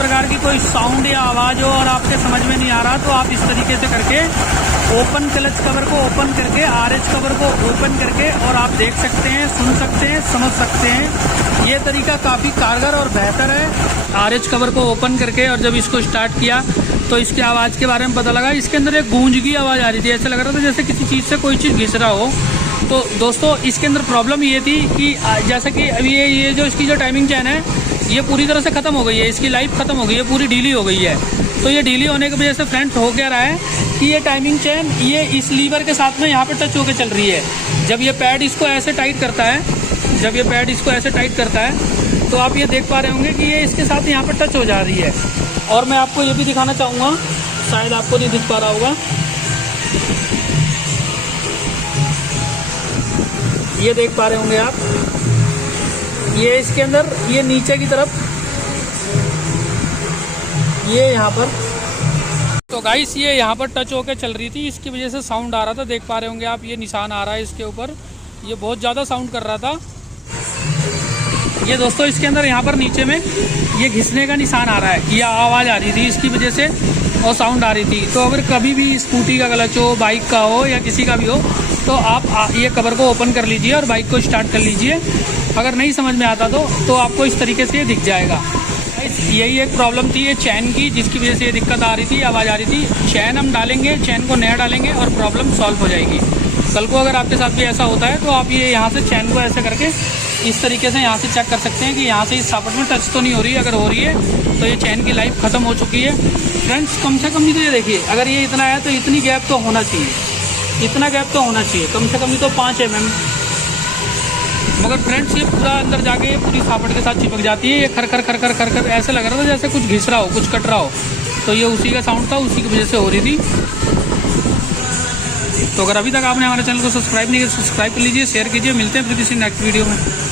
प्रकार की कोई साउंड या आवाज़ हो और आपके समझ में नहीं आ रहा, तो आप इस तरीके से करके ओपन क्लच कवर को ओपन करके, RH कवर को ओपन करके और आप देख सकते हैं, सुन सकते हैं, समझ सकते हैं। ये तरीका काफ़ी कारगर और बेहतर है। RH कवर को ओपन करके और जब इसको स्टार्ट किया तो इसकी आवाज़ के बारे में पता लगा। इसके अंदर एक गूंज की आवाज़ आ रही थी, ऐसा लग रहा था जैसे किसी चीज़ से कोई चीज़ घिस रहा हो। तो दोस्तों इसके अंदर प्रॉब्लम ये थी कि जैसा कि अभी ये जो इसकी जो टाइमिंग चैन है ये पूरी तरह से ख़त्म हो गई है, इसकी लाइफ ख़त्म हो गई है, पूरी ढीली हो गई है। तो ये ढीली होने की वजह से फ्रेंड्स हो क्या रहा है कि ये टाइमिंग चैन ये इस लीवर के साथ में यहाँ पर टच होकर चल रही है। जब ये पैड इसको ऐसे टाइट करता है, जब ये पैड इसको ऐसे टाइट करता है तो आप ये देख पा रहे होंगे कि ये इसके साथ यहाँ पर टच हो जा रही है। और मैं आपको ये भी दिखाना चाहूँगा, शायद आपको नहीं दिख पा रहा होगा, ये देख पा रहे होंगे आप, ये इसके अंदर ये नीचे की तरफ ये यहाँ पर, तो गाइस ये यहाँ पर टच होकर चल रही थी, इसकी वजह से साउंड आ रहा था। देख पा रहे होंगे आप, ये निशान आ रहा है इसके ऊपर, ये बहुत ज़्यादा साउंड कर रहा था। ये दोस्तों इसके अंदर यहाँ पर नीचे में ये घिसने का निशान आ रहा है, ये आवाज़ आ रही थी इसकी वजह से और साउंड आ रही थी। तो अगर कभी भी स्कूटी का क्लच हो, बाइक का हो या किसी का भी हो, तो आप ये कवर को ओपन कर लीजिए और बाइक को स्टार्ट कर लीजिए। अगर नहीं समझ में आता तो आपको इस तरीके से ये दिख जाएगा। यही एक प्रॉब्लम थी ये चैन की, जिसकी वजह से ये दिक्कत आ रही थी, आवाज़ आ रही थी। चैन हम डालेंगे, चैन को नया डालेंगे और प्रॉब्लम सॉल्व हो जाएगी। कल को अगर आपके साथ भी ऐसा होता है तो आप ये यहाँ से चैन को ऐसे करके इस तरीके से यहाँ से चेक कर सकते हैं कि यहाँ से इस सॉकेट में टच तो नहीं हो रही है। अगर हो रही है तो ये चैन की लाइफ ख़त्म हो चुकी है। फ्रेंड्स कम से कम नहीं तो ये देखिए, अगर ये इतना है तो इतनी गैप तो होना चाहिए, इतना गैप तो होना चाहिए, कम से कम नहीं तो 5 mm। मगर फ्रेंड्स ये पूरा अंदर जाके पूरी सापट के साथ चिपक जाती है। ये खर खर खर खर खर खर ऐसे लग रहा था जैसे कुछ घिस रहा हो, कुछ कट रहा हो। तो ये उसी का साउंड था, उसी की वजह से हो रही थी। तो अगर अभी तक आपने हमारे चैनल को सब्सक्राइब नहीं किया, सब्सक्राइब कर लीजिए, शेयर कीजिए। मिलते हैं फिर किसी नेक्स्ट वीडियो में।